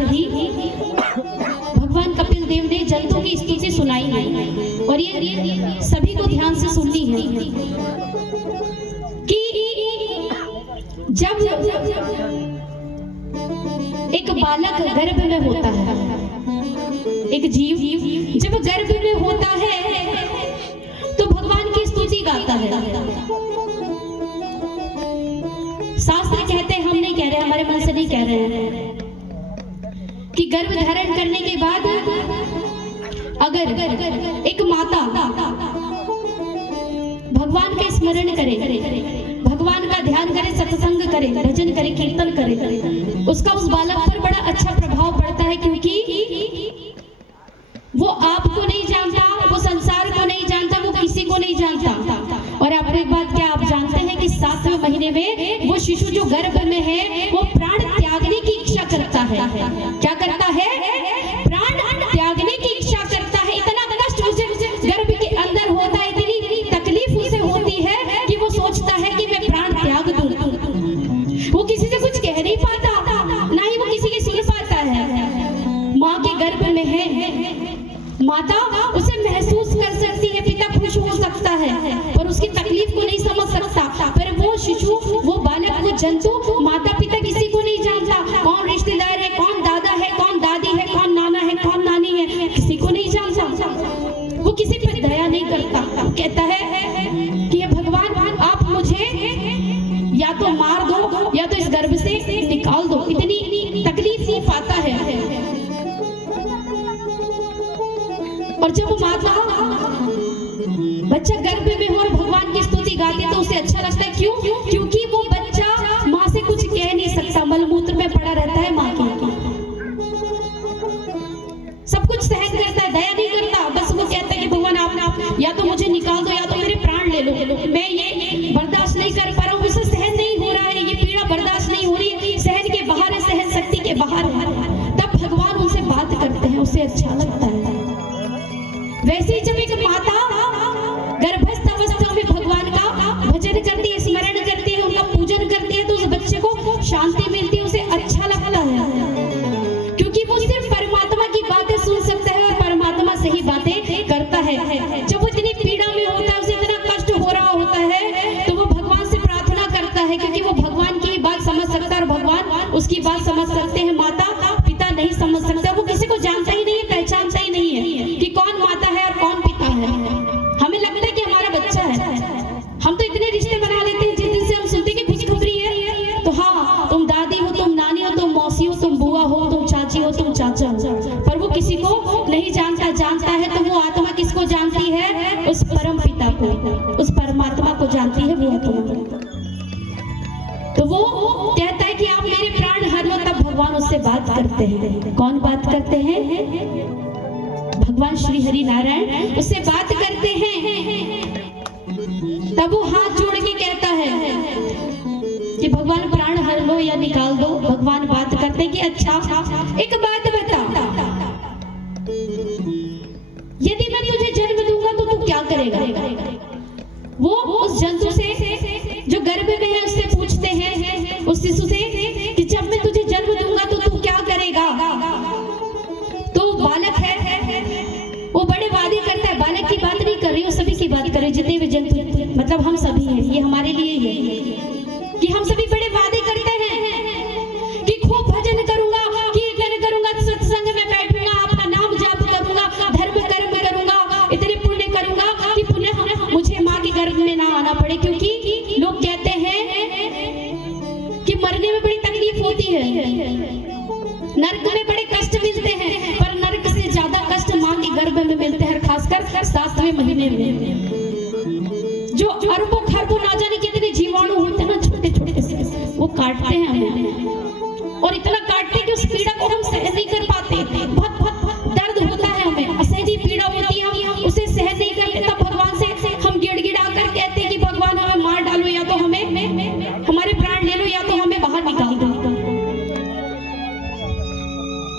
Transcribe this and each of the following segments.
से ही भगवान कपिल देव ने जंतु की स्तुति सुनाई है और ये सभी को ध्यान से सुननी है कि जब एक बालक गर्भ में होता है, एक जीव जब गर्भ में होता है तो भगवान की स्तुति गाता है। शास्त्र कहते हैं, हम नहीं कह रहे, हमारे मन से नहीं कह रहे हैं, कि गर्भ धारण करने के बाद अगर एक माता भगवान का स्मरण करे, भगवान का ध्यान करे, सत्संग करे, भजन करे, कीर्तन करे, उसका उस बालक पर बड़ा अच्छा प्रभाव पड़ता है, क्योंकि वो आपको नहीं जानता, वो संसार को नहीं जानता, वो किसी को नहीं जानता। और आपको एक बात क्या आप जानते हैं कि 7वें महीने में वो शिशु जो गर्भ में है वो प्राण त्यागने की इच्छा करता है। क्या करता है? प्राण त्यागने की इच्छा करता है। इतना कष्ट उसे गर्भ के अंदर होता है, इतनी तकलीफ उसे होती है कि वो सोचता है कि मैं प्राण त्याग दूं। वो किसी से कुछ कह नहीं पाता, ना ही वो किसी की सुन पाता है। माँ के गर्भ में है, माता उसे महसूस कर सकती है, पिता खुश हो सकता है पर उसकी तकलीफ को नहीं समझ सकता। पर वो शिशु, वो बालक, वो जंतु, माता पिता किसी को नहीं जानता, कौन रिश्तेदार है, कौन दादा है, कौन दादी है, कौन नाना है, कौन नानी है, किसी को नहीं जानता। वो किसी पर दया नहीं करता, कहता है कि भगवान आप मुझे या तो मार दो या तो इस गर्भ से निकाल दो। इतनी तकलीफ नहीं पाता है। और जब माता बच्चा गर्भ में हो और भगवान की स्तुति गाती है तो उसे अच्छा लगता है। क्यों? क्योंकि वो बच्चा माँ से कुछ कह नहीं सकता, मलमूत्र में पड़ा रहता है माँ के, सब कुछ सहन करता है, दया नहीं करता। बस वो कहता है कि भगवान आप या तो मुझे निकाल दो या तो मेरे प्राण ले लो, मैं ये बर्दाश्त नहीं कर पा रहा हूँ, मुझसे सहन नहीं हो रहा है, ये पीड़ा बर्दाश्त नहीं हो रही है, सहन के बाहर है, सहन शक्ति के बाहर है। तब भगवान उनसे बात करते हैं, उसे अच्छा लगता है। वैसे ही जब एक माता गर्भस्थ अवस्था में भगवान का भजन करती है, स्मरण करती है, उनका पूजन करती है तो उस बच्चे को शांति मिलती है, उसे अच्छा लगता है, क्योंकि वो सिर्फ परमात्मा की बातें सुन सकता है और परमात्मा से ही बातें करता है। जब वो इतनी पीड़ा में होता है, उसे इतना कष्ट हो रहा होता है तो वो भगवान से प्रार्थना करता है, क्योंकि वो भगवान की बात समझ सकता है और भगवान उसकी बात समझ सकते हैं। माता पिता नहीं समझ सकता, वो किसी को जानता ही नहीं है, पहचानता ही नहीं है कि कौन माता है और कौन पिता है। हमें लगता है कि हमारा बच्चा है, हम तो इतने रिश्ते बना लेते हैं, जिस दिन से हम सुनते कि खुशखबरी है तो हाँ, तुम दादी हो, तुम नानी हो, तुम मौसी हो, तुम बुआ हो, तुम चाची हो, तुम चाचा हो, पर वो किसी को नहीं जानता। जानता है तो वो आत्मा किसको जानती है? उस परम पिता को, उस परमात्मा को जानती है वो आत्मा। तो वो कहता है कि आप मेरे प्राण हर लो। तब भगवान उससे बात करते हैं। कौन बात करते हैं? भगवान श्री हरि नारायण उससे बात करते हैं। तब वो हाथ जोड़ के कहता है कि भगवान प्राण हर लो या निकाल दो। भगवान बात करते हैं कि अच्छा एक बात बता, यदि मैं तुझे जन्म दूंगा तो तू क्या करेगा? वो उस जंतु से जो गर्भ में है उससे पूछते हैं, उस शिशु से, कि जब मैं तुझे जन्म दूंगा तो तू क्या करेगा? तो बालक है, वो बड़े वादे करता है। बालक की बात नहीं कर रही, वो सभी की बात कर रही, जितने भी जंतु, मतलब हम सभी हैं, ये हमारे लिए है कि हम सभी बड़े वादे करते हैं कि खूब भजन करूंगा, कीर्तन करूंगा, सत्संग में बैठूंगा, अपना नाम जाप करूंगा, धर्म कर्म करूंगा, इतने पुण्य करूंगा कि पुण्य मुझे माँ के गर्भ में ना आना पड़े। क्योंकि लोग कहते हैं कि मरने में बड़ी तकलीफ होती है, नरक में बड़े कष्ट मिलते हैं, पर नरक से ज्यादा कष्ट माँ के गर्भ में मिलते हैं, खासकर 7वें महीने में। जो अरबों खरबों ना जाने कितने जीवाणु होते हैं ना, छोटे छोटे से, वो काटते हैं हमें, और इतना काटते हैं कि उस पीड़ा को हम सहन नहीं कर पाते। बहुत बहुत दर्द होता है हमें, असहनीय पीड़ा होती है, हम उसे सहन नहीं करते। तब भगवान से हम गिड़गिड़ा कर कहते हैं कि भगवान हमें मार डालो, या तो हमें हमारे प्राण ले लो, या तो हमें बाहर निकाल दो।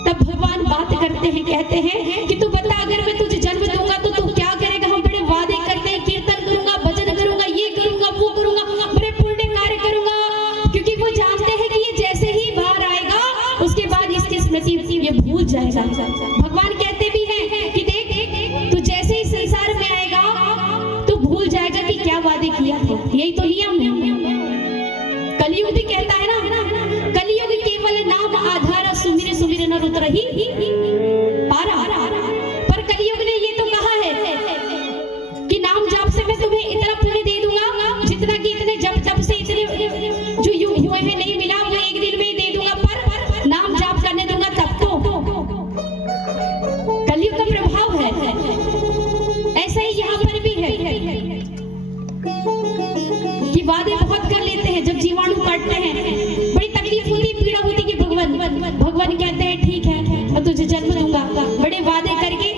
तब भगवान बात करते हैं, कहते हैं कि तू बता, अगर मैं तुझे जन्म दूंगा तो तू क्या करेगा? हम बड़े वादे करते हैं, कीर्तन करूंगा, भजन करूंगा, ये करूंगा, वो करूंगा, बड़े पुण्य कार्य करूंगा, क्योंकि वो जानते हैं कि ये जैसे ही बाहर आएगा उसके बाद इसकी स्मृति ये भूल जाएगा। भगवान कहते भी हैं कि देख तू जैसे ही संसार में आएगा तो भूल जाएगा कि क्या वादे किया था। यही तो नियम है। कलयुग भी कहता है ना, कलयुग केवल नाम आधार सुमिर सुमिर नर उतरहि पारा। पर कलयुग ने ये तो कहा है कि नाम जाप से मैं तुम्हें इतना पुण्य दे दूंगा जितना कि इतने जप से इतने जो युग हुए हैं नहीं मिला वो एक दिन में ही दे दूंगा, पर नाम जाप करने दूंगा तब तो। कलयुग का प्रभाव है। ऐसा ही यहाँ पर भी है कि वादे बहुत कर लेते हैं। जब जीवाणु काटते हैं बड़ी तकलीफ होती, पीड़ा होती कि भगवान कहते हैं ठीक है मैं तुझे जन्म दूंगा, बड़े वादे करके,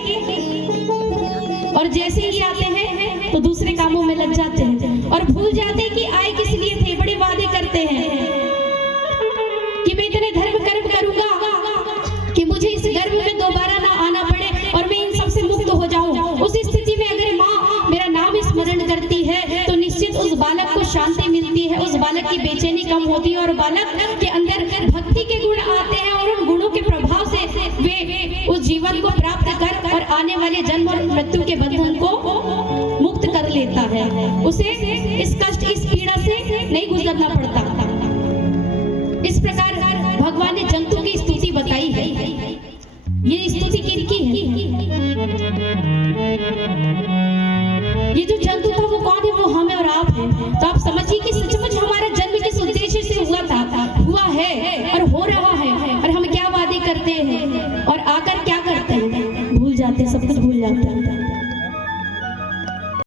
और जैसे ही आते हैं तो दूसरे कामों में लग जाते हैं और भूल जाते हैं कि आए किस लिए थे। बड़े वादे करते हैं कि मैं इतने धर्म कर्म करूंगा कि मुझे इस गर्भ में दोबारा ना आना पड़े और मैं इन सब से मुक्त हो जाऊं। उस स्थिति में अगर माँ मेरा नाम स्मरण करती है तो निश्चित उस बालक को शांति मिलती है, उस बालक की बेचैनी कम होती है और बालक के अंदर भक्ति के गुण आते हैं और उन गुणों के प्रभाव से वे उस जीवन को प्राप्त कर और आने वाले जन्म और मृत्यु के बंधन को मुक्त कर लेता है। उसे इस कष्ट इस पीड़ा से नहीं गुजरना पड़ता। इस प्रकार भगवान ने जंतु की स्तुति बताई है। ये स्तुति किनकी है? ये जो जंतु था वो कौन है? वो हम और आप हैं। तो आप समझिए कि